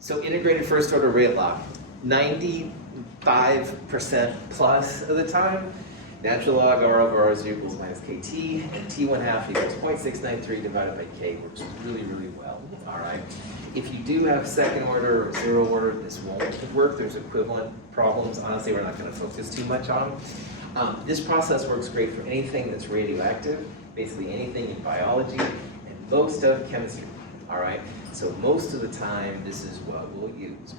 So integrated first order rate law, 95% plus of the time, natural log R over R is equals minus KT, and T1/2 equals 0.693 divided by K works really, really well, all right? If you do have second order or zero order, this won't work. There's equivalent problems. Honestly, we're not gonna focus too much on them. This process works great for anything that's radioactive, basically anything in biology, and most of chemistry, all right? So most of the time, this is what we'll use.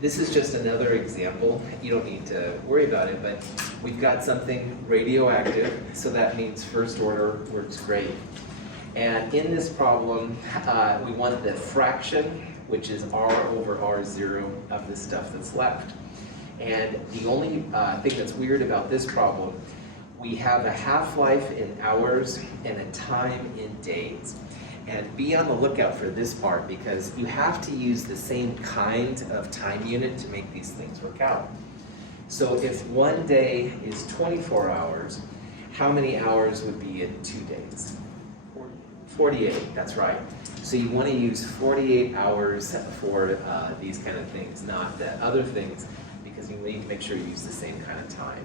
This is just another example. You don't need to worry about it, but we've got something radioactive, so that means first order works great. And in this problem, we want the fraction, which is R over R0 of the stuff that's left. And the only thing that's weird about this problem, we have a half-life in hours and a time in days. And be on the lookout for this part because you have to use the same kind of time unit to make these things work out. So if one day is 24 hours, how many hours would be in 2 days? 48, that's right. So you want to use 48 hours for these kind of things, not the other things, because you need to make sure you use the same kind of time.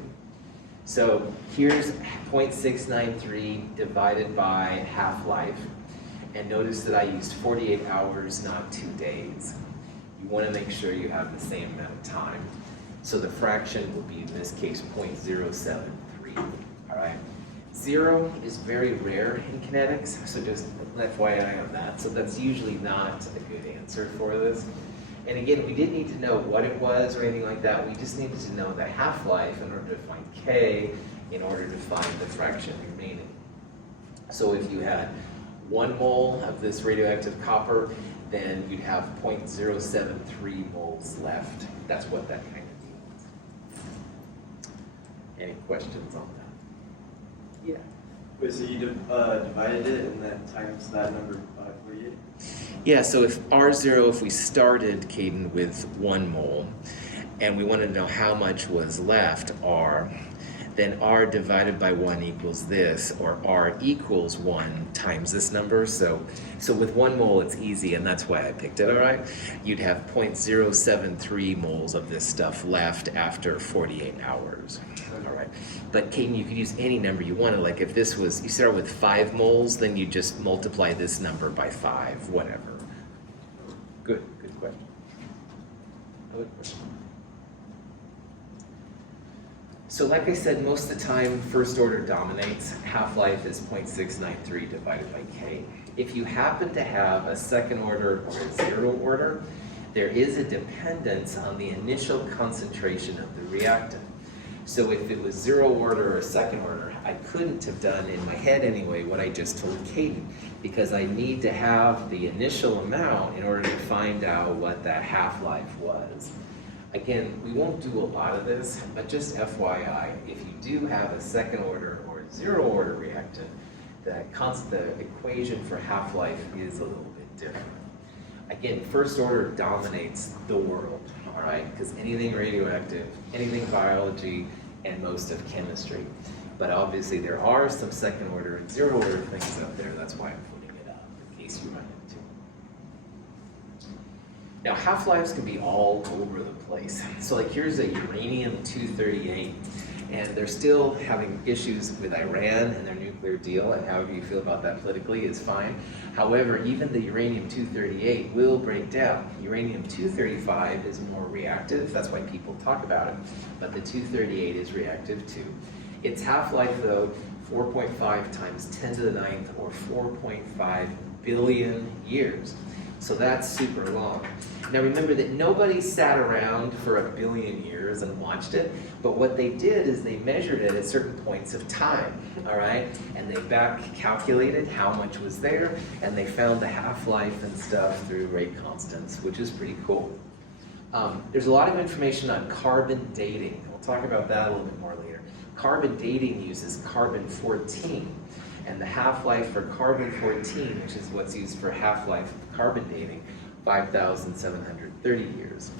So here's 0.693 divided by half-life. And notice that I used 48 hours, not 2 days. You want to make sure you have the same amount of time. So the fraction will be, in this case, 0.073, all right? 0 is very rare in kinetics, so just an FYI on that. So that's usually not a good answer for this. And again, we didn't need to know what it was or anything like that. We just needed to know the half-life in order to find K, in order to find the fraction remaining. So if you had 1 mole of this radioactive copper, then you'd have 0.073 moles left. That's what that kind of means. Any questions on that? Yeah. Wait, so you divided it and then times that number by 48? Yeah, so if R0, if we started, Caden, with 1 mole, and we wanted to know how much was left, R, then R divided by 1 equals this, or R equals 1 times this number. So with 1 mole, it's easy, and that's why I picked it, all right? You'd have 0.073 moles of this stuff left after 48 hours, all right? But Caden, you could use any number you wanted. Like if this was, you start with 5 moles, then you just multiply this number by 5, whatever. Good question. Other question? So like I said, most of the time, first order dominates. Half-life is 0.693 divided by K. If you happen to have a second order or a zero order, there is a dependence on the initial concentration of the reactant. So if it was zero order or second order, I couldn't have done in my head anyway what I just told Caden, because I need to have the initial amount in order to find out what that half-life was. Again, we won't do a lot of this, but just FYI, if you do have a second order or zero order reactant, the equation for half-life is a little bit different. Again, first order dominates the world, all right? Because anything radioactive, anything biology, and most of chemistry. But obviously there are some second order and zero order things out there. That's why I'm putting it up, in case you run into it. Now, half-lives can be all over the place. So like here's a uranium-238, and they're still having issues with Iran and their nuclear deal, and however you feel about that politically is fine. However, even the uranium-238 will break down. Uranium-235 is more reactive, that's why people talk about it, but the 238 is reactive too. Its half-life though, 4.5 times 10 to the 9th, or 4.5 billion years. So that's super long. Now remember that nobody sat around for 1 billion years and watched it, but what they did is they measured it at certain points of time, all right? And they back calculated how much was there, and they found the half-life and stuff through rate constants, which is pretty cool. There's a lot of information on carbon dating. We'll talk about that a little bit more later. Carbon dating uses carbon-14. And the half-life for carbon-14, which is what's used for half-life of carbon dating, 5,730 years.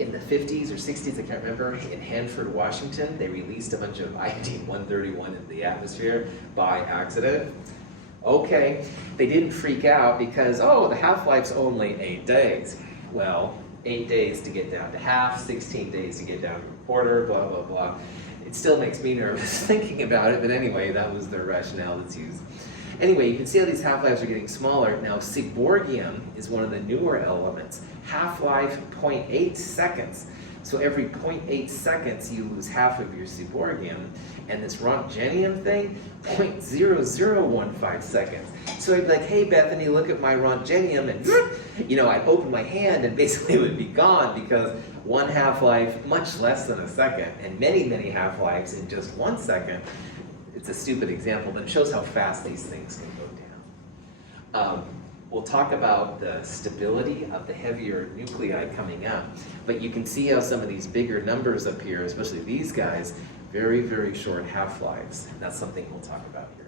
In the 50s or 60s, I can't remember, in Hanford, Washington, they released a bunch of iodine-131 in the atmosphere by accident. Okay, they didn't freak out because, oh, the half-life's only 8 days. Well, 8 days to get down to half, 16 days to get down to a quarter, blah, blah, blah. It still makes me nervous thinking about it, but anyway, that was their rationale that's used. Anyway, you can see how these half-lives are getting smaller. Now, seaborgium is one of the newer elements. Half-life, 0.8 seconds. So every 0.8 seconds, you lose half of your seaborgium. And this roentgenium thing, 0.0015 seconds. So I'd be like, hey, Bethany, look at my roentgenium. And, I'd open my hand and basically it would be gone because one half-life, much less than a second, and many, many half-lives in just 1 second. It's a stupid example, but it shows how fast these things can go down. We'll talk about the stability of the heavier nuclei coming up, but you can see how some of these bigger numbers up here, especially these guys, very, very short half-lives. That's something we'll talk about here.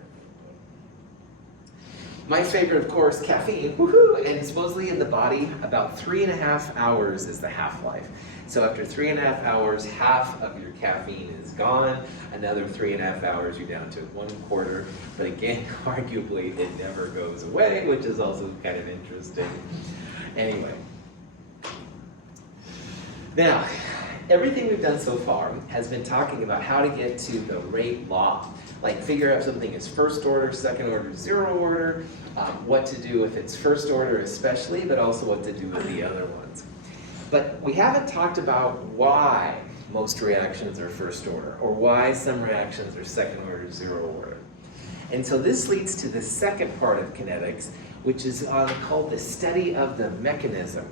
My favorite, of course, caffeine, woohoo! And supposedly in the body, about 3.5 hours is the half-life. So after 3.5 hours, half of your caffeine is gone. Another 3.5 hours, you're down to 1/4. But again, arguably, it never goes away, which is also kind of interesting. Anyway. Now, everything we've done so far has been talking about how to get to the rate law. Like figure out something is first order, second order, zero order, what to do if it's first order especially, but also what to do with the other ones. But we haven't talked about why most reactions are first order, or why some reactions are second order, zero order. And so this leads to the second part of kinetics, which is called the study of the mechanism.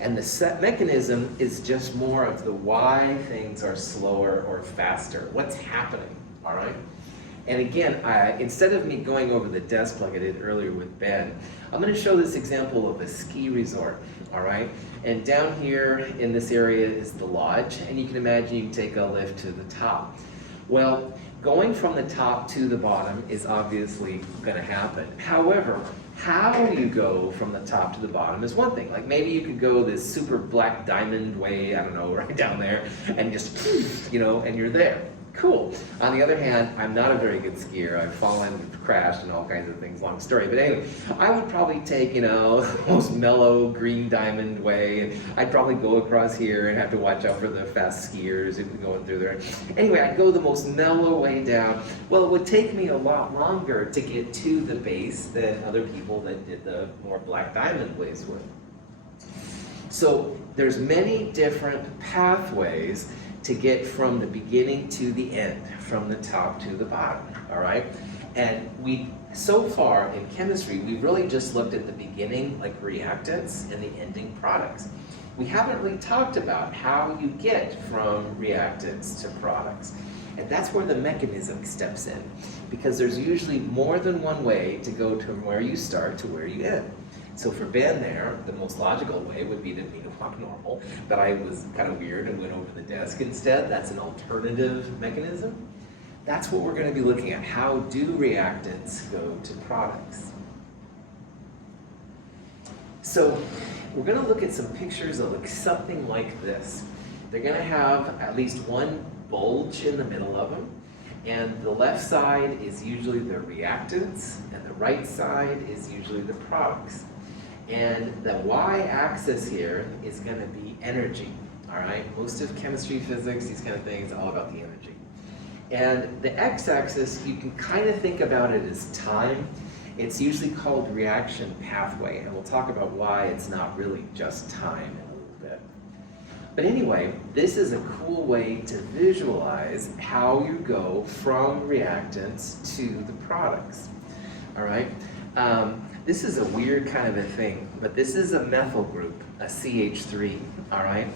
And the mechanism is just more of the why things are slower or faster, what's happening, all right? And again, instead of me going over the desk like I did earlier with Ben, I'm going to show this example of a ski resort, all right? And down here in this area is the lodge, and you can imagine you can take a lift to the top. Well, going from the top to the bottom is obviously going to happen. However, how you go from the top to the bottom is one thing. Like maybe you could go this super black diamond way, I don't know, right down there, and just, and you're there. Cool. On the other hand, I'm not a very good skier. I've fallen, crashed, and all kinds of things. Long story. But anyway, I would probably take, the most mellow green diamond way. And I'd probably go across here and have to watch out for the fast skiers who'd be going through there. Anyway, I'd go the most mellow way down. Well, it would take me a lot longer to get to the base than other people that did the more black diamond ways would. So there's many different pathways to get from the beginning to the end, from the top to the bottom, all right? And so far in chemistry, we've really just looked at the beginning, like reactants, and the ending products. We haven't really talked about how you get from reactants to products. And that's where the mechanism steps in, because there's usually more than one way to go from where you start to where you end. So for Ben there, the most logical way would be to walk normal, but I was kind of weird and went over the desk instead. That's an alternative mechanism. That's what we're going to be looking at. How do reactants go to products? So we're going to look at some pictures that look something like this. They're going to have at least one bulge in the middle of them. And the left side is usually the reactants, and the right side is usually the products. And the y-axis here is going to be energy, all right? Most of chemistry, physics, these kind of things, all about the energy. And the x-axis, you can kind of think about it as time. It's usually called reaction pathway, and we'll talk about why it's not really just time in a little bit. But anyway, this is a cool way to visualize how you go from reactants to the products, all right? This is a weird kind of a thing, but this is a methyl group, a CH3, all right?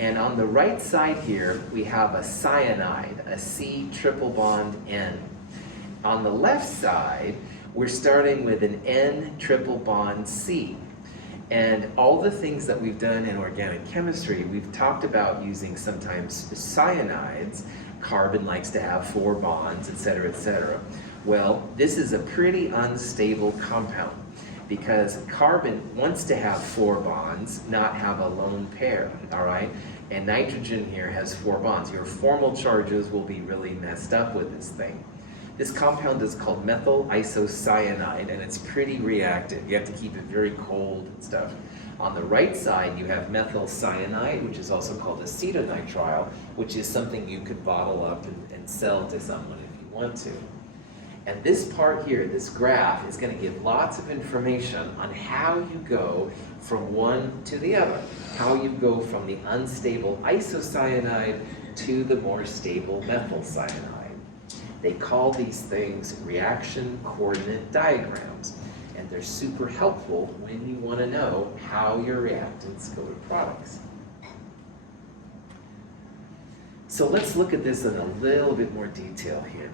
And on the right side here, we have a cyanide, a C triple bond N. On the left side, we're starting with an N triple bond C. And all the things that we've done in organic chemistry, we've talked about using sometimes cyanides. Carbon likes to have 4 bonds, et cetera, et cetera. Well, this is a pretty unstable compound because carbon wants to have 4 bonds, not have a lone pair, all right? And nitrogen here has 4 bonds. Your formal charges will be really messed up with this thing. This compound is called methyl isocyanide, and it's pretty reactive. You have to keep it very cold and stuff. On the right side, you have methyl cyanide, which is also called acetonitrile, which is something you could bottle up and sell to someone if you want to. And this part here, this graph, is going to give lots of information on how you go from one to the other, how you go from the unstable isocyanide to the more stable methyl cyanide. They call these things reaction coordinate diagrams, and they're super helpful when you want to know how your reactants go to products. So let's look at this in a little bit more detail here.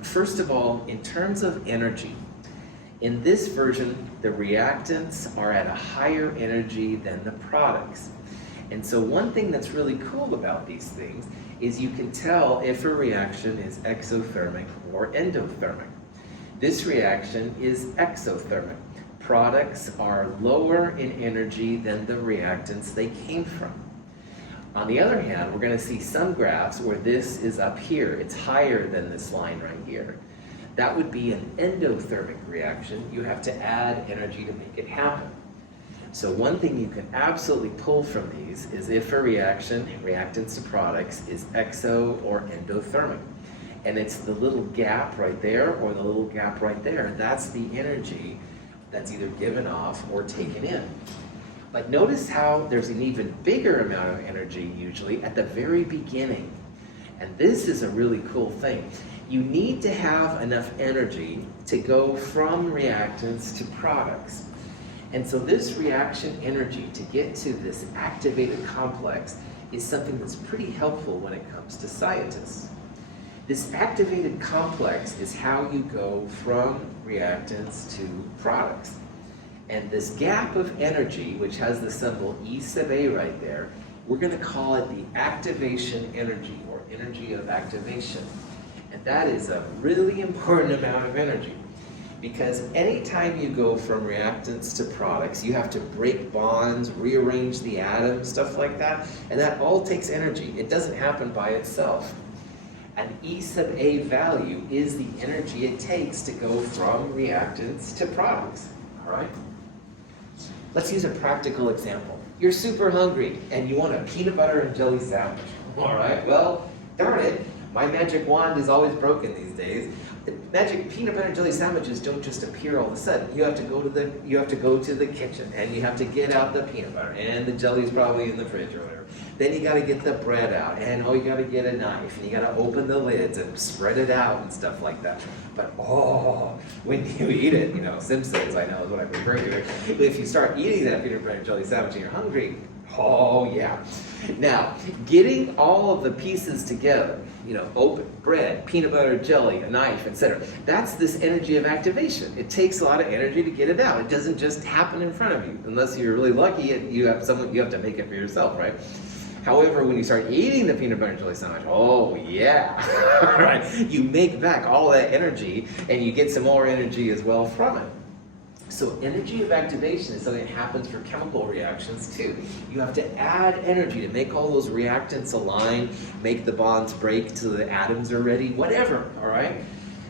First of all, in terms of energy, in this version, the reactants are at a higher energy than the products. And so one thing that's really cool about these things is you can tell if a reaction is exothermic or endothermic. This reaction is exothermic. Products are lower in energy than the reactants they came from. On the other hand, we're going to see some graphs where this is up here. It's higher than this line right here. That would be an endothermic reaction. You have to add energy to make it happen. So one thing you can absolutely pull from these is if a reaction, reactants to products, is exo or endothermic. And it's the little gap right there or the little gap right there. That's the energy that's either given off or taken in. But notice how there's an even bigger amount of energy usually at the very beginning. And this is a really cool thing. You need to have enough energy to go from reactants to products. And so this reaction energy to get to this activated complex is something that's pretty helpful when it comes to scientists. This activated complex is how you go from reactants to products. And this gap of energy, which has the symbol E sub A right there, we're going to call it the activation energy, or energy of activation. And that is a really important amount of energy, because anytime you go from reactants to products, you have to break bonds, rearrange the atoms, stuff like that, and that all takes energy. It doesn't happen by itself. An E sub A value is the energy it takes to go from reactants to products. All right? Let's use a practical example. You're super hungry and you want a peanut butter and jelly sandwich. All right, well, darn it, my magic wand is always broken these days. The magic peanut butter and jelly sandwiches don't just appear all of a sudden. You have to go to the kitchen and you have to get out the peanut butter, and the jelly's probably in the fridge or whatever. Then you got to get the bread out, and you got to get a knife, and you got to open the lids and spread it out and stuff like that. But when you eat it, Simpsons, I know is what I prefer to. But if you start eating that peanut butter and jelly sandwich and you're hungry, oh yeah. Now, getting all of the pieces together, open bread, peanut butter, jelly, a knife, etc. That's this energy of activation. It takes a lot of energy to get it out. It doesn't just happen in front of you. Unless you're really lucky, you have to make it for yourself, right? However, when you start eating the peanut butter and jelly sandwich, oh yeah, right? You make back all that energy and you get some more energy as well from it. So energy of activation is something that happens for chemical reactions too. You have to add energy to make all those reactants align, make the bonds break so the atoms are ready, whatever, all right?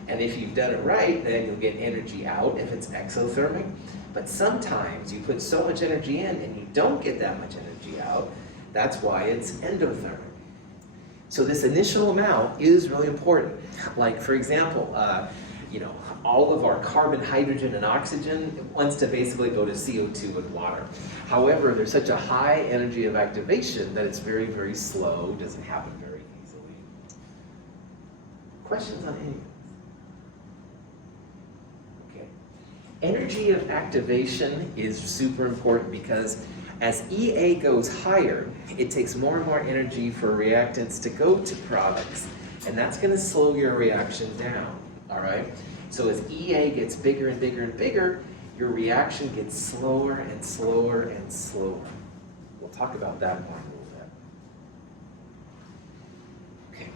And if you've done it right, then you'll get energy out if it's exothermic. But sometimes you put so much energy in and you don't get that much energy out. That's why it's endothermic. So this initial amount is really important. Like, for example, all of our carbon, hydrogen, and oxygen wants to basically go to CO2 and water. However, there's such a high energy of activation that it's very, very slow, doesn't happen very easily. Questions on any of this? Okay. Energy of activation is super important because as EA goes higher, it takes more and more energy for reactants to go to products, and that's going to slow your reaction down, all right? So as EA gets bigger and bigger and bigger, your reaction gets slower and slower and slower. We'll talk about that more in a little bit. Okay,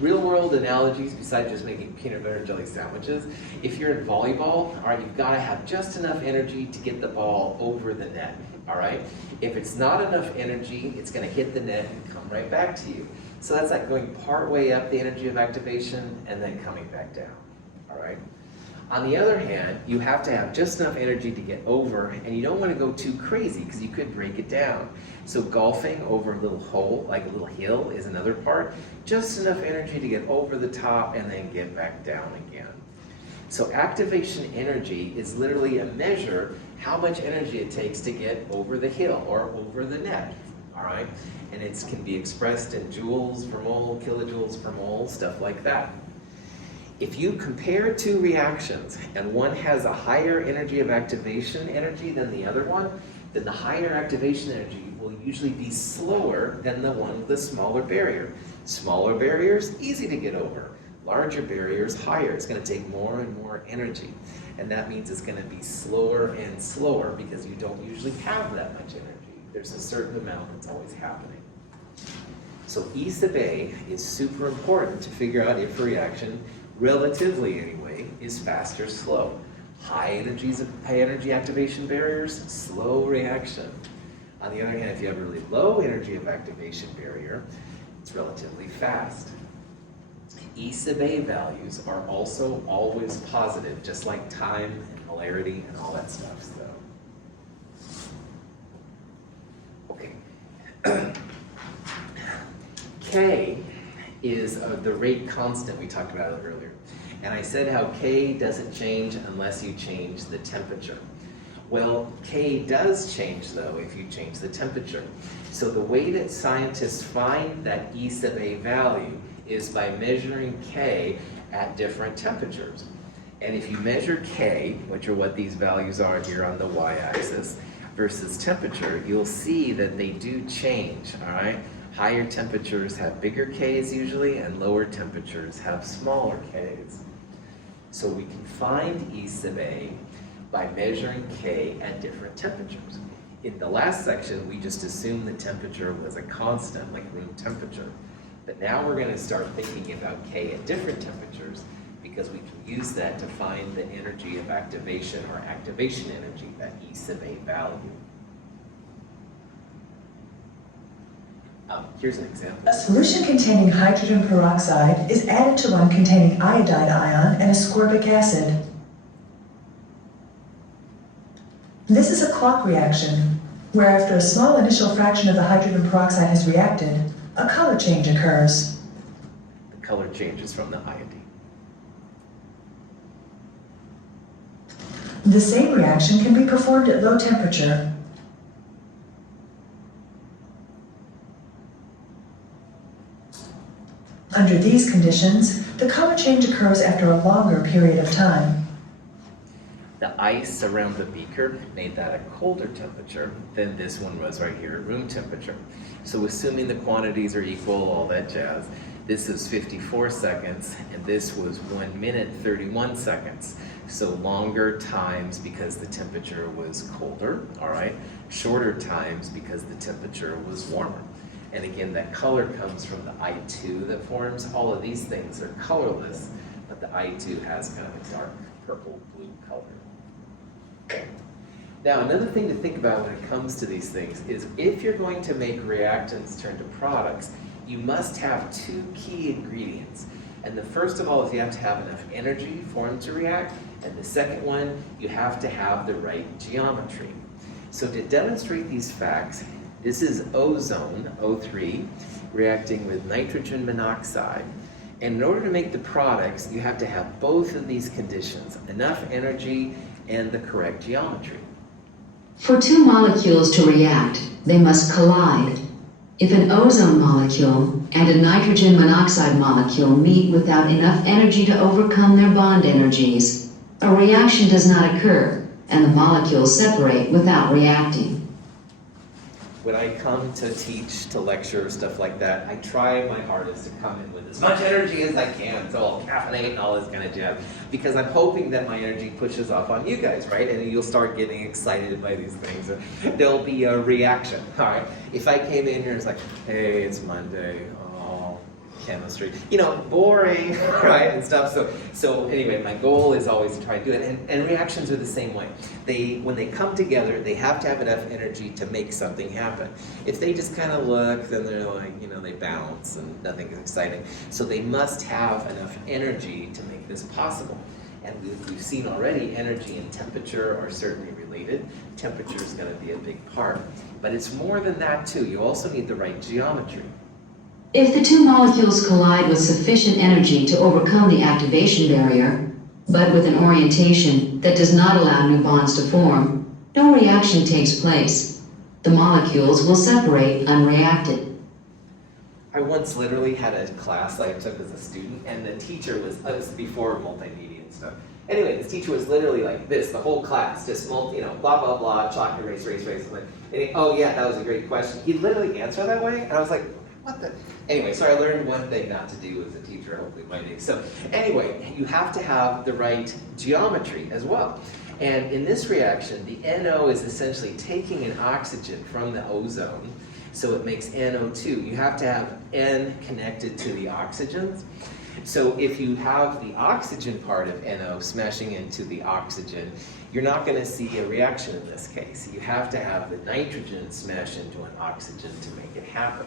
real-world analogies besides just making peanut butter and jelly sandwiches. If you're in volleyball, all right, you've got to have just enough energy to get the ball over the net. All right? If it's not enough energy, it's going to hit the net and come right back to you. So that's like going part way up the energy of activation and then coming back down, all right? On the other hand, you have to have just enough energy to get over, and you don't want to go too crazy because you could break it down. So golfing over a little hole, like a little hill, is another part. Just enough energy to get over the top and then get back down again. So activation energy is literally a measure how much energy it takes to get over the hill or over the net, all right? And it can be expressed in joules per mole, kilojoules per mole, stuff like that. If you compare two reactions and one has a higher energy of activation energy than the other one, then the higher activation energy will usually be slower than the one with the smaller barrier. Smaller barriers, easy to get over. Larger barriers, higher. It's going to take more and more energy. And that means it's going to be slower and slower because you don't usually have that much energy. There's a certain amount that's always happening. So E sub A is super important to figure out if a reaction, relatively anyway, is fast or slow. High energy activation barriers, slow reaction. On the other hand, if you have a really low energy of activation barrier, it's relatively fast. E sub A values are also always positive, just like time and molarity and all that stuff. So, okay. K is the rate constant we talked about earlier. And I said how K doesn't change unless you change the temperature. Well, K does change though if you change the temperature. So the way that scientists find that E sub A value is by measuring K at different temperatures. And if you measure K, which are what these values are here on the y-axis, versus temperature, you'll see that they do change, all right? Higher temperatures have bigger Ks usually, and lower temperatures have smaller Ks. So we can find E sub A by measuring K at different temperatures. In the last section, we just assumed the temperature was a constant, like room temperature. But now we're going to start thinking about K at different temperatures because we can use that to find the energy of activation or activation energy, that E sub A value. Here's an example. A solution containing hydrogen peroxide is added to one containing iodide ion and ascorbic acid. This is a clock reaction, where after a small initial fraction of the hydrogen peroxide has reacted, a color change occurs. The color changes from the iodine. The same reaction can be performed at low temperature. Under these conditions, the color change occurs after a longer period of time. The ice around the beaker made that a colder temperature than this one was right here at room temperature. So assuming the quantities are equal, all that jazz, this is 54 seconds, and this was 1 minute 31 seconds. So longer times because the temperature was colder, all right? Shorter times because the temperature was warmer. And again, that color comes from the I2 that forms. All of these things are colorless, but the I2 has kind of a dark purple-blue color. Okay. Now, another thing to think about when it comes to these things is if you're going to make reactants turn to products, you must have two key ingredients. And the first of all is you have to have enough energy for them to react, and the second one, you have to have the right geometry. So to demonstrate these facts, this is ozone, O3, reacting with nitrogen monoxide. And in order to make the products, you have to have both of these conditions, enough energy and the correct geometry. For two molecules to react, they must collide. If an ozone molecule and a nitrogen monoxide molecule meet without enough energy to overcome their bond energies, a reaction does not occur, and the molecules separate without reacting. When I come to teach, to lecture, stuff like that, I try my hardest to come in with as much energy as I can, so I'll caffeinate and all this kind of jazz, because I'm hoping that my energy pushes off on you guys, right? And you'll start getting excited by these things. There'll be a reaction, all right? If I came in here and it's like, hey, it's Monday, oh, chemistry. You know, boring, right, and stuff. So anyway, my goal is always to try to do it. And reactions are the same way. When they come together, they have to have enough energy to make something happen. If they just kind of look, then they're like, you know, they bounce and nothing is exciting. So they must have enough energy to make this possible. And we've seen already energy and temperature are certainly related. Temperature is going to be a big part. But it's more than that too. You also need the right geometry. If the two molecules collide with sufficient energy to overcome the activation barrier, but with an orientation that does not allow new bonds to form, no reaction takes place. The molecules will separate unreacted. I once literally had a class I took as a student, and the teacher it was before multimedia and stuff. Anyway, this teacher was literally like this, the whole class, just blah, blah, blah, chocolate race. And oh yeah, that was a great question. He'd literally answer that way, and I was like, what the? Anyway, so I learned one thing not to do as a teacher, hopefully one day. So anyway, you have to have the right geometry as well. And in this reaction, the NO is essentially taking an oxygen from the ozone, so it makes NO2. You have to have N connected to the oxygens. So if you have the oxygen part of NO smashing into the oxygen, you're not going to see a reaction in this case. You have to have the nitrogen smash into an oxygen to make it happen.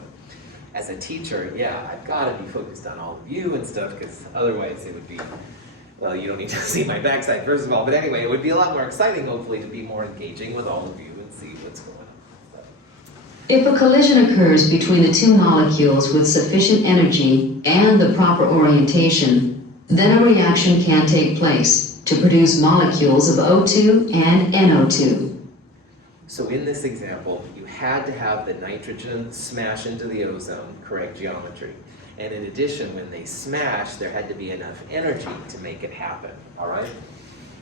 As a teacher, yeah, I've got to be focused on all of you and stuff, because otherwise it would be, well, you don't need to see my backside first of all, but anyway, it would be a lot more exciting, hopefully, to be more engaging with all of you and see what's going on. If a collision occurs between the two molecules with sufficient energy and the proper orientation, then a reaction can take place to produce molecules of O2 and NO2. So in this example, you had to have the nitrogen smash into the ozone, correct geometry. And in addition, when they smash, there had to be enough energy to make it happen, all right?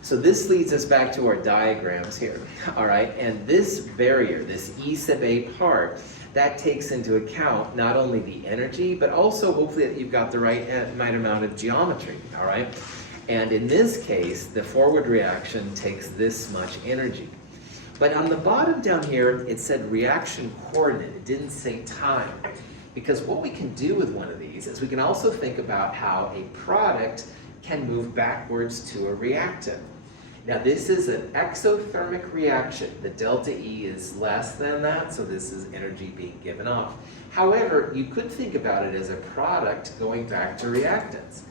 So this leads us back to our diagrams here, all right? And this barrier, this E sub A part, that takes into account not only the energy, but also hopefully that you've got the right amount of geometry, all right? And in this case, the forward reaction takes this much energy. But on the bottom down here, it said reaction coordinate. It didn't say time. Because what we can do with one of these is we can also think about how a product can move backwards to a reactant. Now this is an exothermic reaction. The delta E is less than that, so this is energy being given off. However, you could think about it as a product going back to reactants.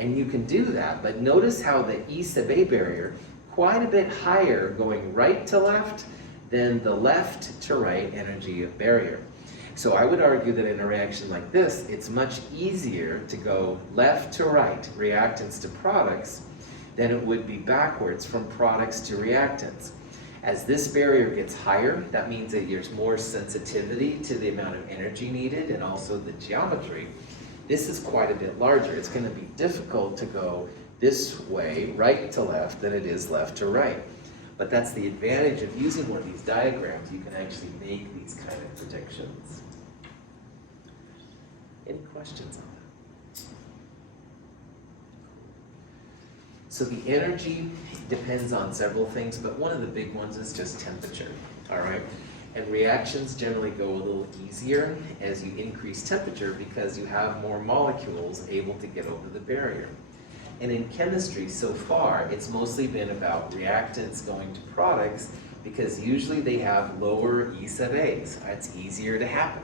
And you can do that, but notice how the E sub A barrier, quite a bit higher going right to left than the left to right energy of barrier. So I would argue that in a reaction like this, it's much easier to go left to right, reactants to products, than it would be backwards from products to reactants. As this barrier gets higher, that means that there's more sensitivity to the amount of energy needed and also the geometry. This is quite a bit larger. It's going to be difficult to go this way, right to left, than it is left to right. But that's the advantage of using one of these diagrams. You can actually make these kind of predictions. Any questions on that? So the energy depends on several things, but one of the big ones is just temperature, all right? And reactions generally go a little easier as you increase temperature because you have more molecules able to get over the barrier. And in chemistry, so far, it's mostly been about reactants going to products because usually they have lower E sub A's. It's easier to happen.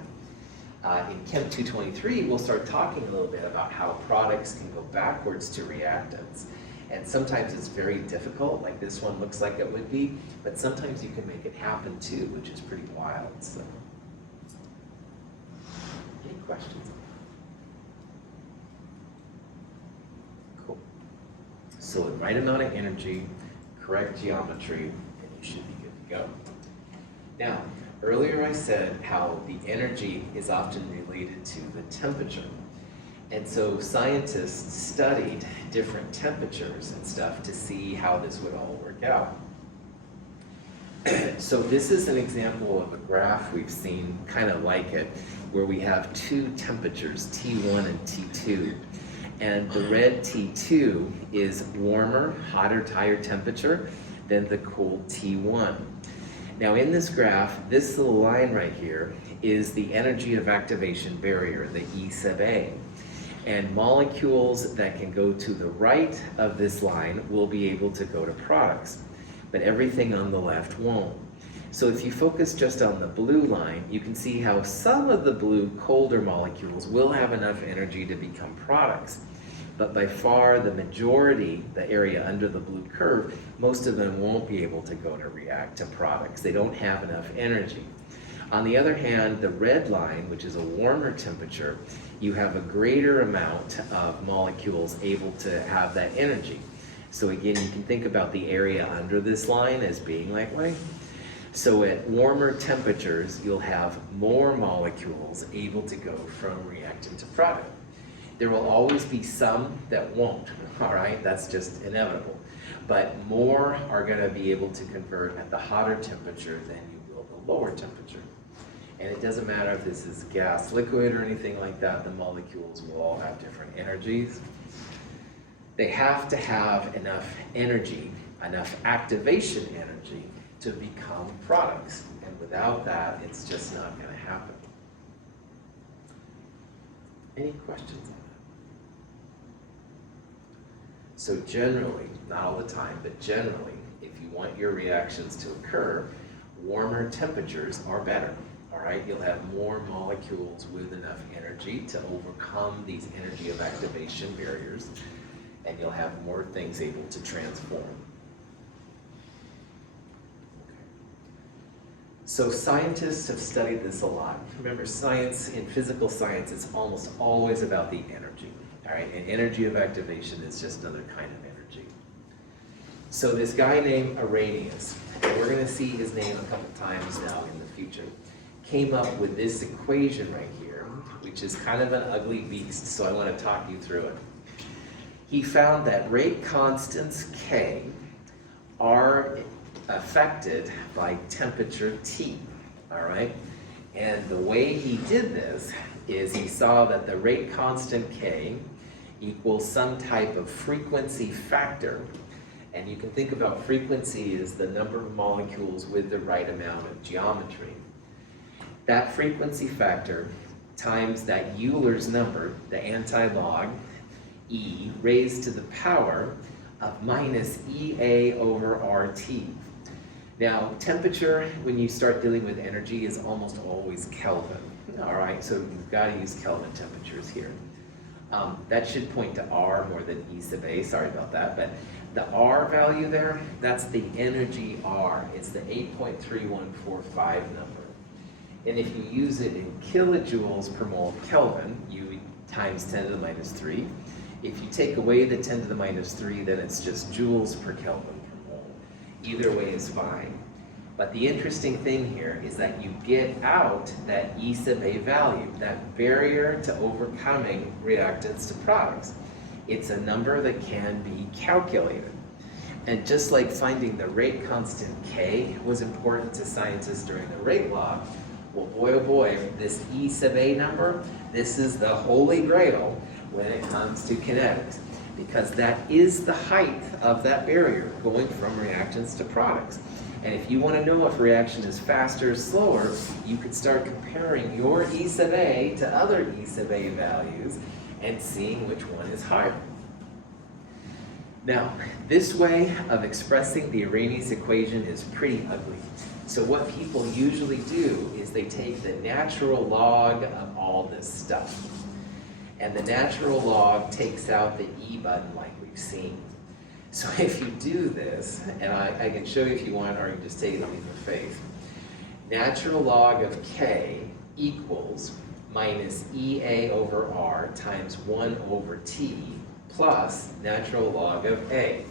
In Chem 223, we'll start talking a little bit about how products can go backwards to reactants. And sometimes it's very difficult, like this one looks like it would be, but sometimes you can make it happen too, which is pretty wild. So, any questions? Cool. So the right amount of energy, correct geometry, and you should be good to go. Now, earlier I said how the energy is often related to the temperature. And so scientists studied different temperatures and stuff to see how this would all work out. So this is an example of a graph we've seen kind of like it, where we have two temperatures, T1 and T2. And the red T2 is warmer, hotter, higher temperature than the cold T1. Now in this graph, this little line right here is the energy of activation barrier, the E sub A. And molecules that can go to the right of this line will be able to go to products, but everything on the left won't. So if you focus just on the blue line, you can see how some of the blue colder molecules will have enough energy to become products. But by far the majority, the area under the blue curve, most of them won't be able to go to react to products. They don't have enough energy. On the other hand, the red line, which is a warmer temperature, you have a greater amount of molecules able to have that energy. So again, you can think about the area under this line as being that way. So at warmer temperatures, you'll have more molecules able to go from reactant to product. There will always be some that won't, all right? That's just inevitable. But more are going to be able to convert at the hotter temperature than you will the lower temperature. And it doesn't matter if this is gas, liquid, or anything like that, the molecules will all have different energies. They have to have enough energy, enough activation energy to become products. And without that, it's just not going to happen. Any questions on that? So generally, not all the time, but generally, if you want your reactions to occur, warmer temperatures are better. All right, you'll have more molecules with enough energy to overcome these energy of activation barriers, and you'll have more things able to transform. Okay. So scientists have studied this a lot. Remember, science, in physical science, it's almost always about the energy. All right, and energy of activation is just another kind of energy. So this guy named Arrhenius, and we're going to see his name a couple times now in the future, came up with this equation right here, which is kind of an ugly beast, so I want to talk you through it. He found that rate constants K are affected by temperature T, all right? And the way he did this is he saw that the rate constant K equals some type of frequency factor. And you can think about frequency as the number of molecules with the right amount of geometry. That frequency factor times that Euler's number, the anti-log, E, raised to the power of minus EA over RT. Now, temperature, when you start dealing with energy, is almost always Kelvin. All right, so you've got to use Kelvin temperatures here. That should point to R more than E sub A, sorry about that, but the R value there, that's the energy R. It's the 8.3145 number. And if you use it in kilojoules per mole of Kelvin, U times 10 to the minus 3. If you take away the 10 to the minus 3, then it's just joules per Kelvin per mole. Either way is fine. But the interesting thing here is that you get out that E sub A value, that barrier to overcoming reactants to products. It's a number that can be calculated. And just like finding the rate constant K was important to scientists during the rate law, well, boy, oh boy, this E sub A number, this is the holy grail when it comes to kinetics, because that is the height of that barrier going from reactants to products. And if you want to know if a reaction is faster or slower, you could start comparing your E sub A to other E sub A values and seeing which one is higher. Now, this way of expressing the Arrhenius equation is pretty ugly. So what people usually do is they take the natural log of all this stuff. And the natural log takes out the E button like we've seen. So if you do this, and I can show you if you want, or you can just take it on leap of faith. Natural log of K equals minus EA over R times 1 over T plus natural log of A.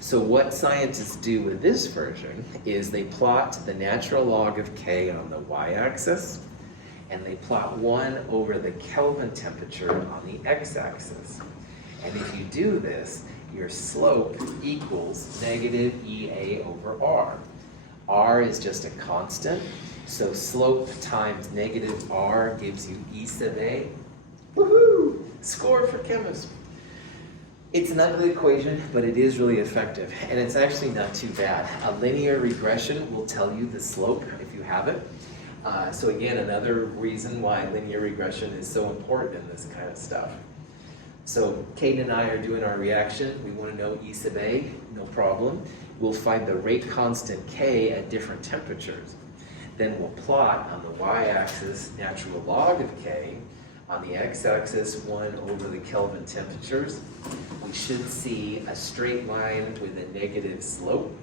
So what scientists do with this version is they plot the natural log of K on the y-axis, and they plot 1 over the Kelvin temperature on the x-axis. And if you do this, your slope equals negative EA over R. R is just a constant, so slope times negative R gives you E sub A. Woohoo! Score for chemists. It's an ugly equation, but it is really effective, and it's actually not too bad. A linear regression will tell you the slope if you have it. So again, another reason why linear regression is so important in this kind of stuff. So Kate and I are doing our reaction. We want to know E sub A, no problem. We'll find the rate constant K at different temperatures. Then we'll plot on the y-axis natural log of K, on the x-axis 1 over the Kelvin temperatures. We should see a straight line with a negative slope.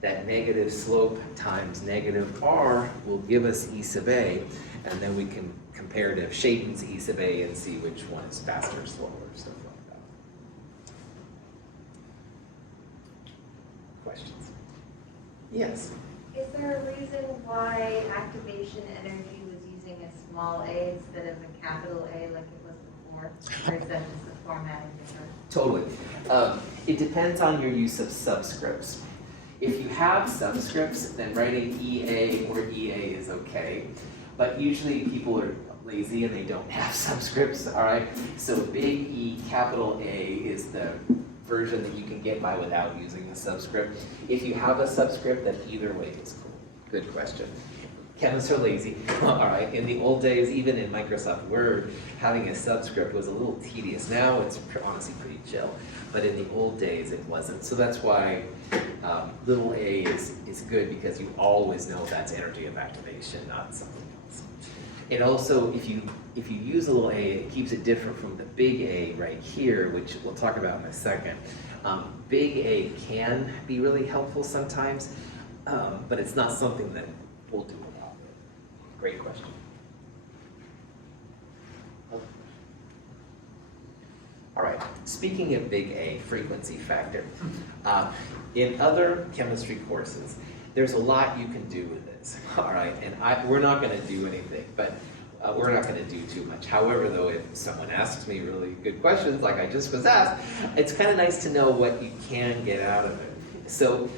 That negative slope times negative r will give us E sub A, and then we can compare to Chaitin's E sub A and see which one is faster or slower, stuff like that. Questions? Yes? Is there a reason why activation energy was using a small a instead of a capital A like it was before? Or is that just the formatting different? Totally. It depends on your use of subscripts. If you have subscripts, then writing EA or EA is okay. But usually people are lazy and they don't have subscripts, all right? So big E, capital A is the version that you can get by without using a subscript. If you have a subscript, then either way is cool. Good question. Chemists are lazy, all right? In the old days, even in Microsoft Word, having a subscript was a little tedious. Now it's honestly pretty chill, but in the old days it wasn't. So that's why little a is good, because you always know that's energy of activation, not something else. It also, if you use a little a, it keeps it different from the big A right here, which we'll talk about in a second. Big A can be really helpful sometimes, but it's not something that we'll do a lot. Great question. All right, speaking of big A, frequency factor. In other chemistry courses, there's a lot you can do with this, all right? And we're not gonna do anything, but we're not gonna do too much. However, though, if someone asks me really good questions, like I just was asked, it's kind of nice to know what you can get out of it. So,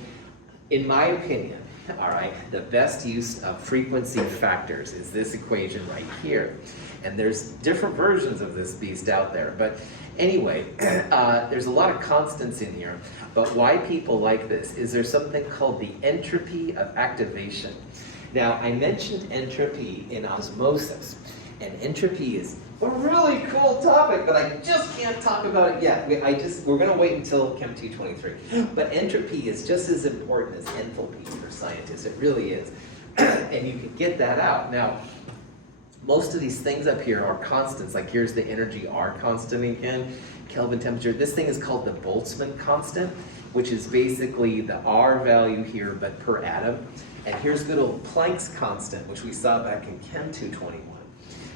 in my opinion, all right, the best use of frequency factors is this equation right here. And there's different versions of this beast out there. But anyway, there's a lot of constants in here. But why people like this is there's something called the entropy of activation. Now, I mentioned entropy in osmosis. And entropy is a really cool topic, but I just can't talk about it yet. We're going to wait until Chem 223. But entropy is just as important as enthalpy for scientists. It really is. And you can get that out. Now, most of these things up here are constants. Like here's the energy R constant again, Kelvin temperature. This thing is called the Boltzmann constant, which is basically the R value here, but per atom. And here's good old Planck's constant, which we saw back in Chem 221.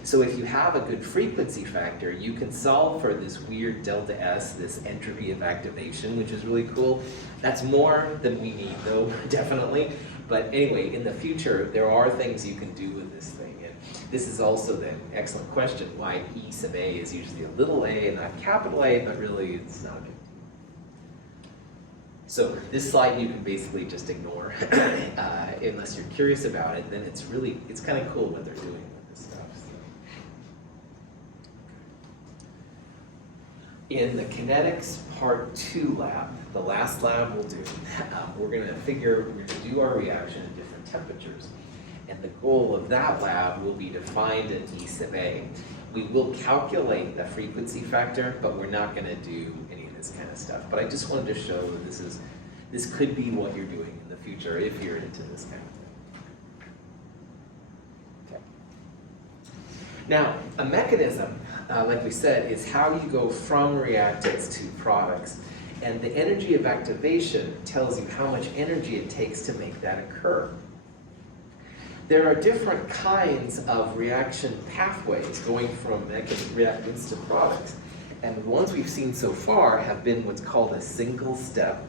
So if you have a good frequency factor, you can solve for this weird delta S, this entropy of activation, which is really cool. That's more than we need, though, definitely. But anyway, in the future, there are things you can do with this thing. And this is also the excellent question, why E sub A is usually a little a and not capital A, but really it's not a big deal. So this slide you can basically just ignore unless you're curious about it. Then it's kind of cool what they're doing with this stuff. So. In the kinetics part 2 lab, the last lab we'll do, we're going to do our reaction at different temperatures. And the goal of that lab will be to find an E sub A. We will calculate the frequency factor, but we're not going to do any of this kind of stuff. But I just wanted to show that this could be what you're doing in the future if you're into this kind of thing. Okay. Now, a mechanism, like we said, is how you go from reactants to products. And the energy of activation tells you how much energy it takes to make that occur. There are different kinds of reaction pathways going from reactants to products. And the ones we've seen so far have been what's called a single step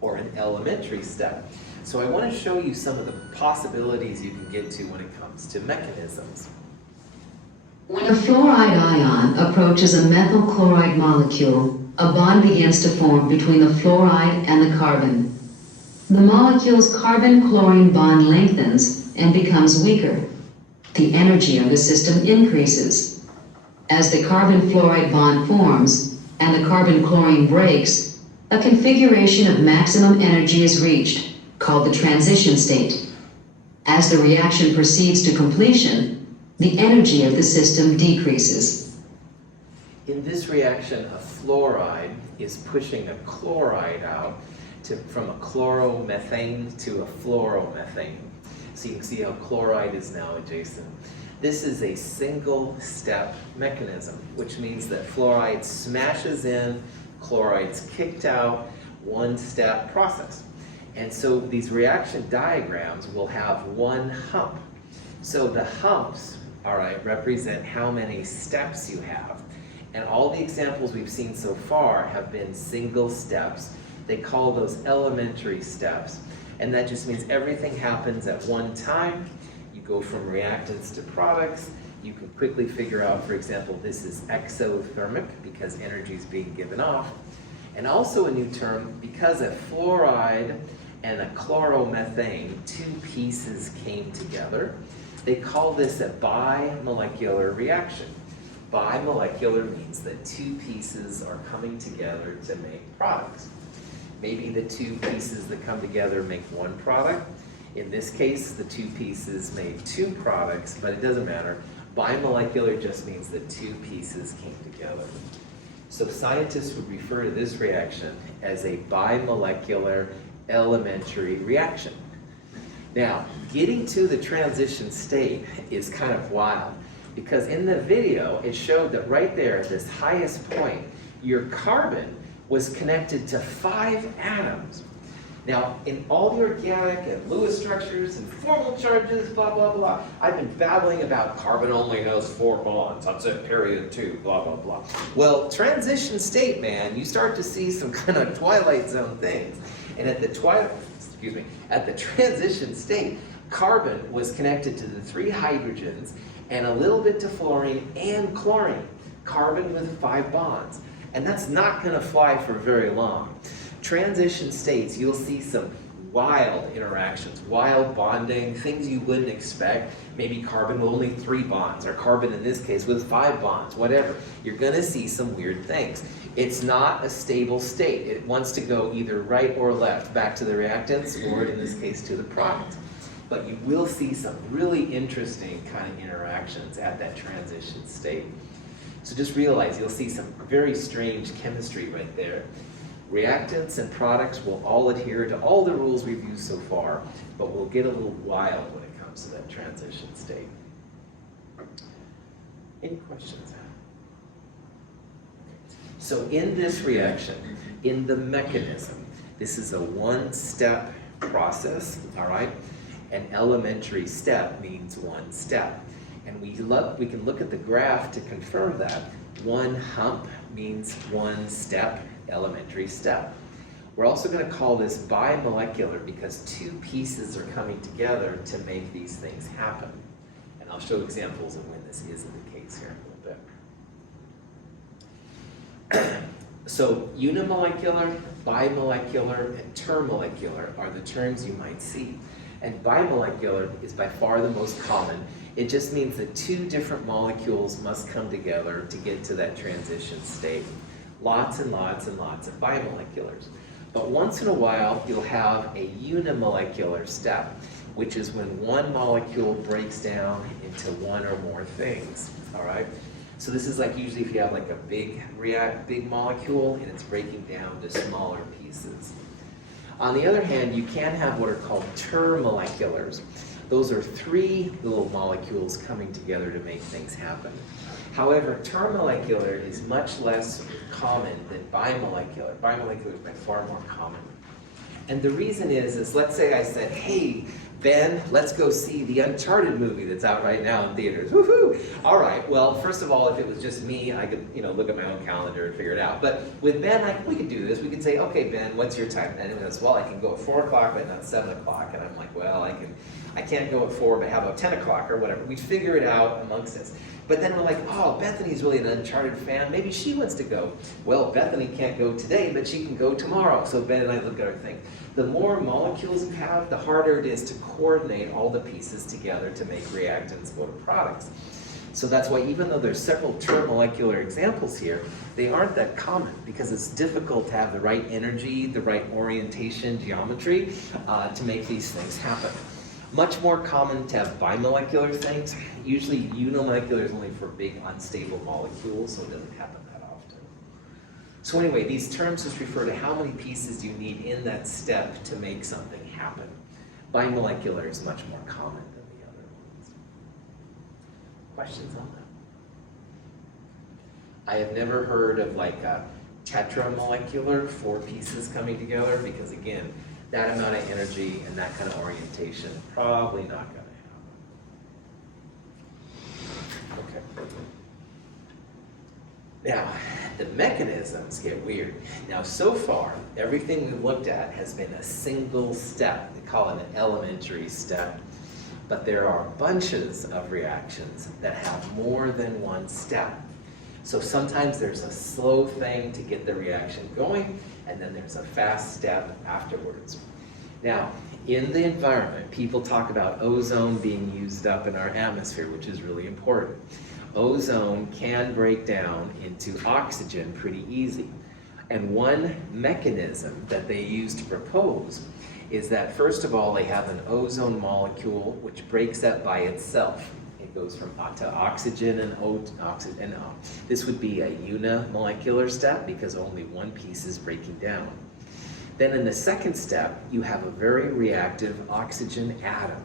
or an elementary step. So I want to show you some of the possibilities you can get to when it comes to mechanisms. When a fluoride ion approaches a methyl chloride molecule, a bond begins to form between the fluoride and the carbon. The molecule's carbon-chlorine bond lengthens and becomes weaker. The energy of the system increases. As the carbon-fluoride bond forms and the carbon-chlorine breaks, a configuration of maximum energy is reached, called the transition state. As the reaction proceeds to completion, the energy of the system decreases. In this reaction, a fluoride is pushing a chloride out from a chloromethane to a fluoromethane. So you can see how chloride is now adjacent. This is a single-step mechanism, which means that fluoride smashes in, chloride's kicked out, one-step process. And so these reaction diagrams will have one hump. So the humps, all right, represent how many steps you have. And all the examples we've seen so far have been single steps. They call those elementary steps. And that just means everything happens at one time. You go from reactants to products. You can quickly figure out, for example, this is exothermic because energy is being given off. And also a new term, because a fluoride and a chloromethane, two pieces came together, they call this a bimolecular reaction. Bimolecular means that two pieces are coming together to make products. Maybe the two pieces that come together make one product. In this case, the two pieces made two products, but it doesn't matter. Bimolecular just means that two pieces came together. So scientists would refer to this reaction as a bimolecular elementary reaction. Now, getting to the transition state is kind of wild, because in the video, it showed that right there at this highest point, your carbon was connected to 5 atoms. Now, in all the organic and Lewis structures and formal charges, blah, blah, blah, I've been babbling about carbon only has 4 bonds, that's it, period, 2, blah, blah, blah. Well, transition state, man, you start to see some kind of Twilight Zone things. And at the transition state, carbon was connected to the 3 hydrogens and a little bit to fluorine and chlorine, carbon with 5 bonds. And that's not going to fly for very long. Transition states, you'll see some wild interactions, wild bonding, things you wouldn't expect. Maybe carbon with only 3 bonds, or carbon in this case with 5 bonds, whatever. You're going to see some weird things. It's not a stable state. It wants to go either right or left, back to the reactants, or in this case to the product. But you will see some really interesting kind of interactions at that transition state. So just realize you'll see some very strange chemistry right there. Reactants and products will all adhere to all the rules we've used so far, but we'll get a little wild when it comes to that transition state. Any questions? So in this reaction, in the mechanism, this is a one-step process, all right? An elementary step means one step. And we can look at the graph to confirm that. One hump means one step, elementary step. We're also going to call this bimolecular because two pieces are coming together to make these things happen. And I'll show examples of when this isn't the case here in a little bit. So unimolecular, bimolecular, and termolecular are the terms you might see. And bimolecular is by far the most common. It just means that 2 different molecules must come together to get to that transition state. Lots and lots and lots of bimoleculars. But once in a while, you'll have a unimolecular step, which is when one molecule breaks down into one or more things, all right? So this is like usually if you have like a big molecule and it's breaking down to smaller pieces. On the other hand, you can have what are called termoleculars. Those are 3 little molecules coming together to make things happen. However, termolecular is much less common than bimolecular. Bimolecular is by far more common. And the reason is let's say I said, hey, Ben, let's go see the Uncharted movie that's out right now in theaters. Woohoo! All right, well, first of all, if it was just me, I could, look at my own calendar and figure it out. But with Ben, we could do this. We could say, okay, Ben, what's your time? And he goes, well, I can go at 4 o'clock, but not 7 o'clock. And I'm like, well, I can't go at 4, but how about 10 o'clock or whatever? We'd figure it out amongst us. But then we're like, oh, Bethany's really an Uncharted fan. Maybe she wants to go. Well, Bethany can't go today, but she can go tomorrow. So Ben and I look at our thing. The more molecules you have, the harder it is to coordinate all the pieces together to make reactants or products. So that's why even though there's several termolecular examples here, they aren't that common because it's difficult to have the right energy, the right orientation, geometry to make these things happen. Much more common to have bimolecular things. Usually unimolecular is only for big unstable molecules, so it doesn't happen that So anyway, these terms just refer to how many pieces you need in that step to make something happen. Bimolecular is much more common than the other ones. Questions on that? I have never heard of like a tetramolecular, 4 pieces coming together, because again, that amount of energy and that kind of orientation, probably not going to happen. Okay. Now, the mechanisms get weird. Now, so far, everything we've looked at has been a single step. They call it an elementary step. But there are bunches of reactions that have more than one step. So sometimes there's a slow thing to get the reaction going, and then there's a fast step afterwards. Now, in the environment, people talk about ozone being used up in our atmosphere, which is really important. Ozone can break down into oxygen pretty easy. And one mechanism that they use to propose is that, first of all, they have an ozone molecule which breaks up by itself. It goes from to oxygen and oxygen. This would be a unimolecular step because only one piece is breaking down. Then in the second step, you have a very reactive oxygen atom.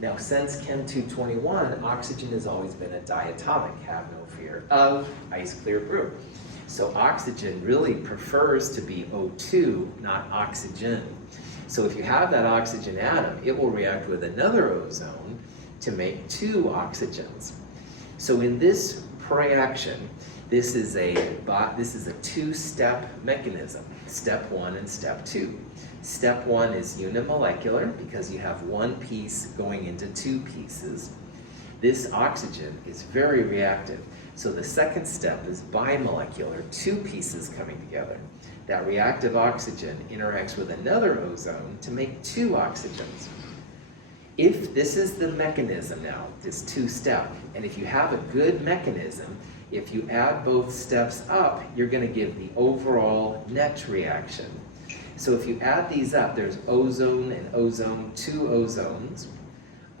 Now, since Chem 221, oxygen has always been a diatomic, have no fear of ice clear brew. So oxygen really prefers to be O2, not oxygen. So if you have that oxygen atom, it will react with another ozone to make 2 oxygens. So in this reaction, this is a 2-step mechanism, step 1 and step 2. Step 1 is unimolecular because you have 1 piece going into 2 pieces. This oxygen is very reactive. So the second step is bimolecular, 2 pieces coming together. That reactive oxygen interacts with another ozone to make 2 oxygens. If this is the mechanism now, this 2-step, and if you have a good mechanism, if you add both steps up, you're going to give the overall net reaction. So if you add these up, there's ozone and ozone, 2 ozones,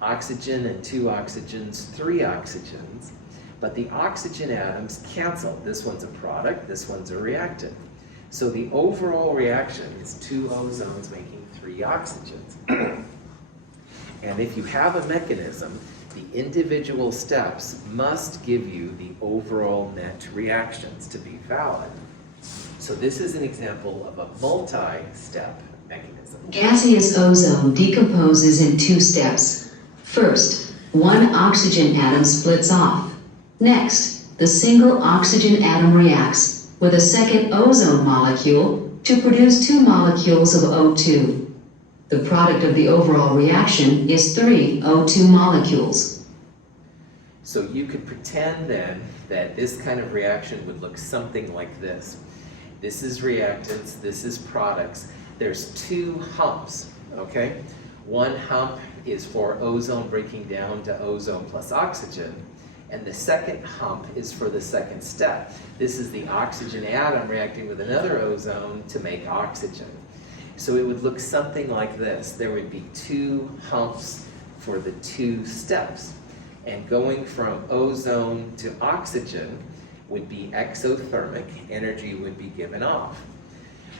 oxygen and 2 oxygens, 3 oxygens, but the oxygen atoms cancel. This one's a product, this one's a reactant. So the overall reaction is 2 ozones making 3 oxygens. And if you have a mechanism, the individual steps must give you the overall net reactions to be valid. So this is an example of a multi-step mechanism. Gaseous ozone decomposes in 2 steps. First, 1 oxygen atom splits off. Next, the single oxygen atom reacts with a second ozone molecule to produce 2 molecules of O2. The product of the overall reaction is 3 O2 molecules. So you could pretend then that this kind of reaction would look something like this. This is reactants, this is products. There's 2 humps, okay? One hump is for ozone breaking down to ozone plus oxygen, and the second hump is for the second step. This is the oxygen atom reacting with another ozone to make oxygen. So it would look something like this. There would be 2 humps for the 2 steps. And going from ozone to oxygen would be exothermic, energy would be given off.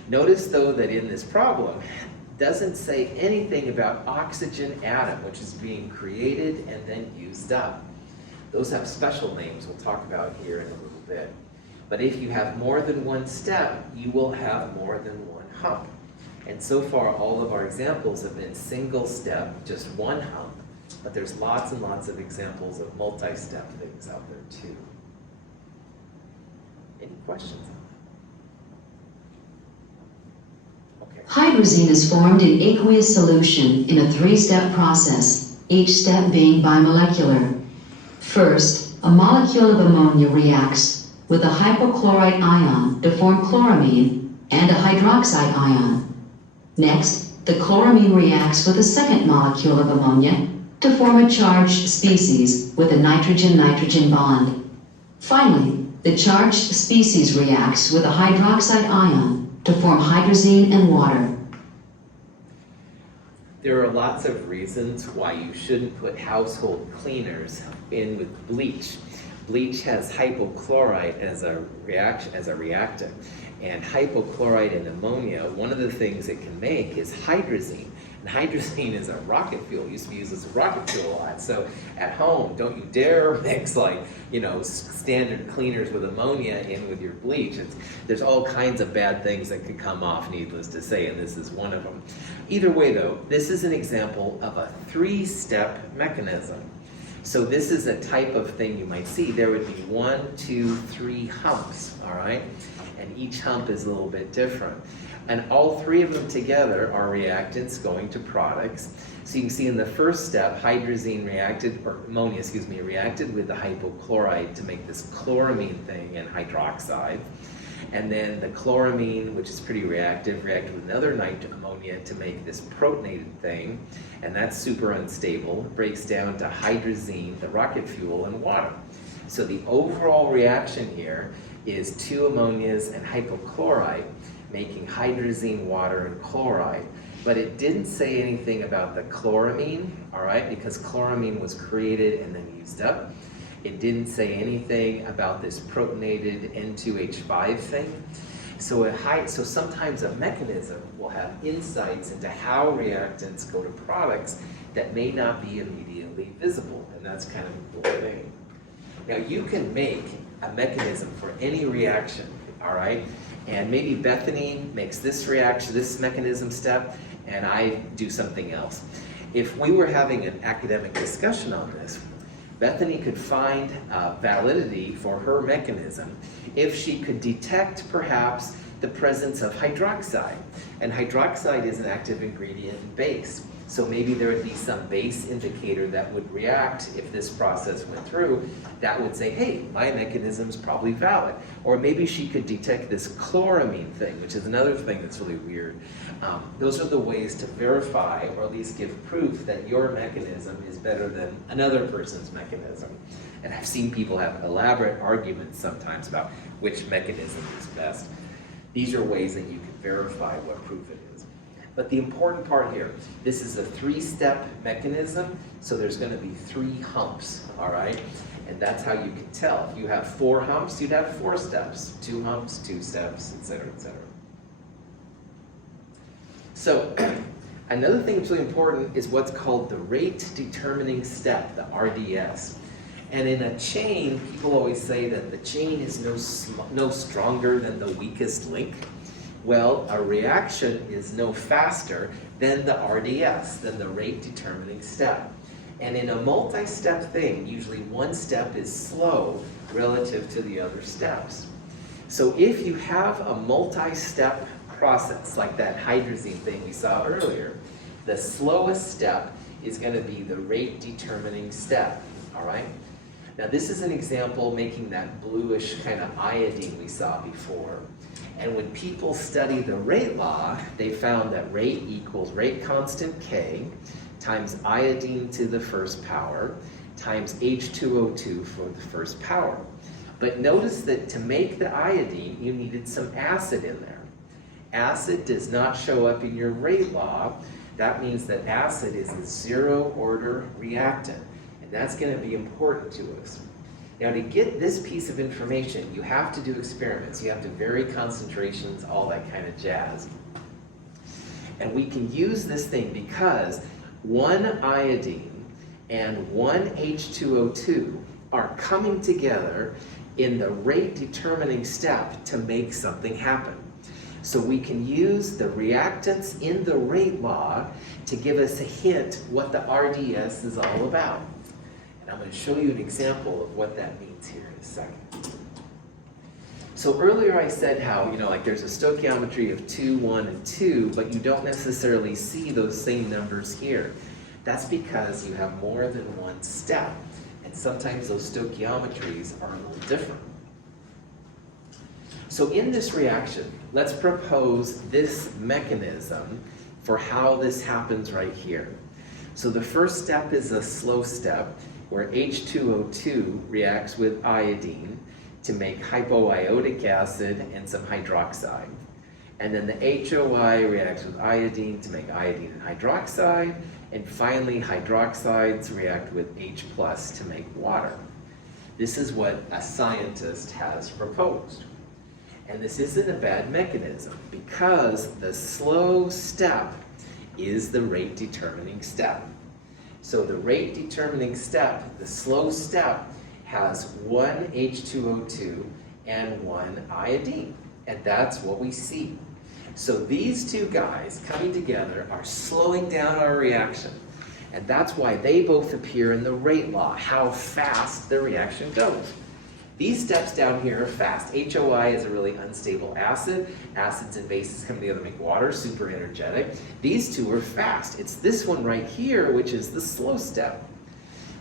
Notice though that in this problem, it doesn't say anything about oxygen atom, which is being created and then used up. Those have special names we'll talk about here in a little bit. But if you have more than 1 step, you will have more than 1 hump. And so far, all of our examples have been single step, just 1 hump, but there's lots and lots of examples of multi-step things out there too. Any questions on that? Okay. Hydrazine is formed in aqueous solution in a 3-step process, each step being bimolecular. First, a molecule of ammonia reacts with a hypochlorite ion to form chloramine and a hydroxide ion. Next, the chloramine reacts with a second molecule of ammonia to form a charged species with a nitrogen-nitrogen bond. Finally, the charged species reacts with a hydroxide ion to form hydrazine and water. There are lots of reasons why you shouldn't put household cleaners in with bleach. Bleach has hypochlorite as a reactant, And hypochlorite and ammonia, one of the things it can make is hydrazine. And hydrazine is a rocket fuel. It used to be used as a rocket fuel a lot. So at home, don't you dare mix like, standard cleaners with ammonia in with your bleach. There's all kinds of bad things that could come off, needless to say, and this is one of them. Either way though, this is an example of a 3-step mechanism. So this is a type of thing you might see. There would be 1, 2, 3 humps, all right? And each hump is a little bit different. And all 3 of them together are reactants going to products. So you can see in the first step, ammonia reacted with the hypochlorite to make this chloramine thing and hydroxide. And then the chloramine, which is pretty reactive, reacted with another ammonia to make this protonated thing. And that's super unstable. It breaks down to hydrazine, the rocket fuel, and water. So the overall reaction here is 2 ammonias and hypochlorite, making hydrazine, water, and chloride. But it didn't say anything about the chloramine, all right, because chloramine was created and then used up. It didn't say anything about this protonated N2H5 thing. So sometimes a mechanism will have insights into how reactants go to products that may not be immediately visible, and that's kind of a cool thing. Now you can make a mechanism for any reaction, all right? And maybe Bethany makes this reaction, this mechanism step, and I do something else. If we were having an academic discussion on this, Bethany could find validity for her mechanism if she could detect perhaps the presence of hydroxide. And hydroxide is an active ingredient in base. So maybe there would be some base indicator that would react if this process went through that would say, hey, my mechanism's probably valid. Or maybe she could detect this chloramine thing, which is another thing that's really weird. Those are the ways to verify or at least give proof that your mechanism is better than another person's mechanism. And I've seen people have elaborate arguments sometimes about which mechanism is best. These are ways that you can verify what proof it is. But the important part here, this is a 3-step mechanism, so there's going to be 3 humps, all right? And that's how you can tell. If you have 4 humps, you'd have 4 steps. 2 humps, 2 steps, etc., etc. So another thing that's really important is what's called the rate determining step, the RDS. And in a chain, people always say that the chain is no stronger than the weakest link. Well, a reaction is no faster than the RDS, than the rate determining step. And in a multi-step thing, usually one step is slow relative to the other steps. So if you have a multi-step process, like that hydrazine thing we saw earlier, the slowest step is going to be the rate determining step, all right? Now this is an example making that bluish kind of iodine we saw before. And when people study the rate law, they found that rate equals rate constant K times iodine to the first power times H2O2 for the first power. But notice that to make the iodine, you needed some acid in there. Acid does not show up in your rate law. That means that acid is a 0-order reactant. And that's going to be important to us. Now to get this piece of information, you have to do experiments. You have to vary concentrations, all that kind of jazz. And we can use this thing because 1 iodine and 1 H2O2 are coming together in the rate determining step to make something happen. So we can use the reactants in the rate law to give us a hint what the RDS is all about. And I'm going to show you an example of what that means here in a second. So earlier I said how, like there's a stoichiometry of 2, 1, and 2, but you don't necessarily see those same numbers here. That's because you have more than one step, and sometimes those stoichiometries are a little different. So in this reaction, let's propose this mechanism for how this happens right here. So the first step is a slow step where H2O2 reacts with iodine to make hypoiodic acid and some hydroxide. And then the HOI reacts with iodine to make iodine and hydroxide. And finally, hydroxides react with H+ to make water. This is what a scientist has proposed. And this isn't a bad mechanism because the slow step is the rate determining step. So the rate determining step, the slow step, has one H2O2 and one iodine. And that's what we see. So these two guys coming together are slowing down our reaction. And that's why they both appear in the rate law, how fast the reaction goes. These steps down here are fast. HOI is a really unstable acid. Acids and bases come together to make water, super energetic. These two are fast. It's this one right here, which is the slow step.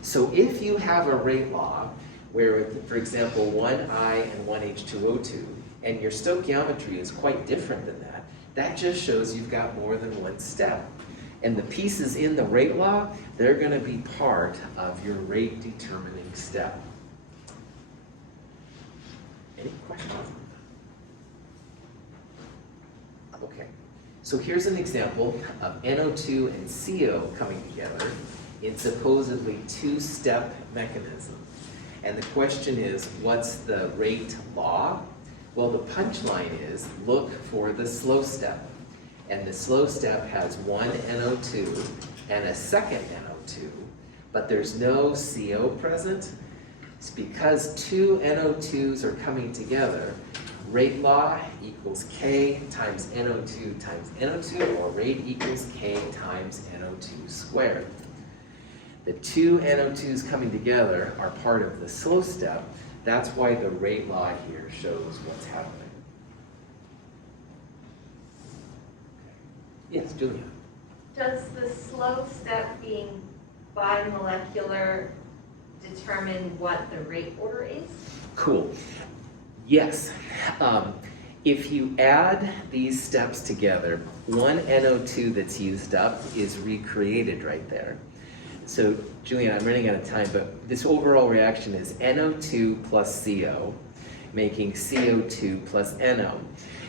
So if you have a rate law where, for example, one I and one H2O2, and your stoichiometry is quite different than that, that just shows you've got more than one step. And the pieces in the rate law, they're going to be part of your rate determining step. Any questions? Okay, so here's an example of NO2 and CO coming together in supposedly two-step mechanism. And the question is, what's the rate law? Well, the punchline is, look for the slow step. And the slow step has one NO2 and a second NO2, but there's no CO present. It's because two NO2s are coming together. Rate law equals K times NO2 times NO2, or rate equals K times NO2 squared. The two NO2s coming together are part of the slow step. That's why the rate law here shows what's happening. Yes, Julia. Does the slow step being bimolecular determine what the rate order is? Cool. Yes. If you add these steps together, one NO2 that's used up is recreated right there. So, Julian, I'm running out of time, but this overall reaction is NO2 plus CO, making CO2 plus NO.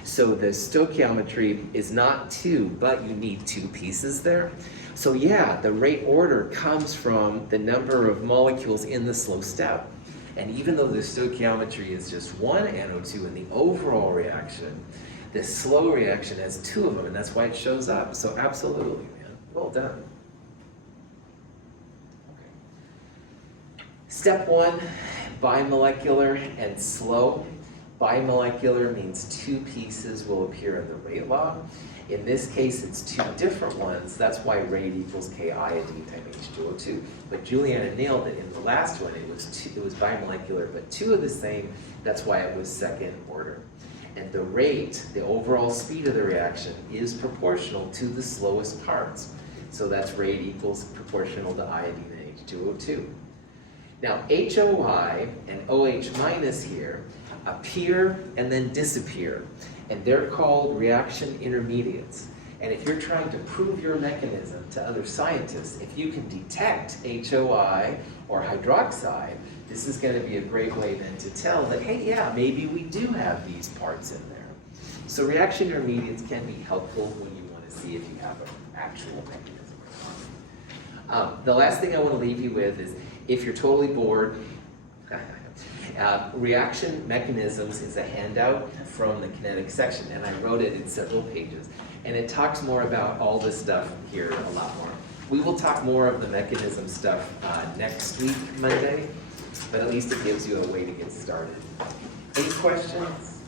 So the stoichiometry is not 2, but you need 2 pieces there. So yeah, the rate order comes from the number of molecules in the slow step. And even though the stoichiometry is just 1 NO2 in the overall reaction, the slow reaction has 2 of them, and that's why it shows up. So absolutely, man. Well done. Okay. Step 1, bimolecular and slow. Bimolecular means 2 pieces will appear in the rate law. In this case, it's 2 different ones. That's why rate equals K iodine times H2O2. But Juliana nailed it. In the last one, it was bimolecular, but 2 of the same. That's why it was second order. And the rate, the overall speed of the reaction, is proportional to the slowest parts. So that's rate equals proportional to iodine and H2O2. Now, HOI and OH minus here appear and then disappear, and they're called reaction intermediates. And if you're trying to prove your mechanism to other scientists, if you can detect HOI or hydroxide, this is going to be a great way then to tell that, hey, yeah, maybe we do have these parts in there. So reaction intermediates can be helpful when you want to see if you have an actual mechanism. The last thing I want to leave you with is, if you're totally bored, reaction mechanisms is a handout from the kinetic section, and I wrote it in several pages. And it talks more about all this stuff here a lot more. We will talk more of the mechanism stuff next week, Monday, but at least it gives you a way to get started. Any questions?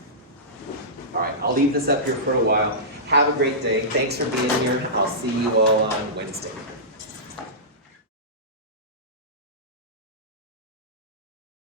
All right, I'll leave this up here for a while. Have a great day. Thanks for being here. I'll see you all on Wednesday.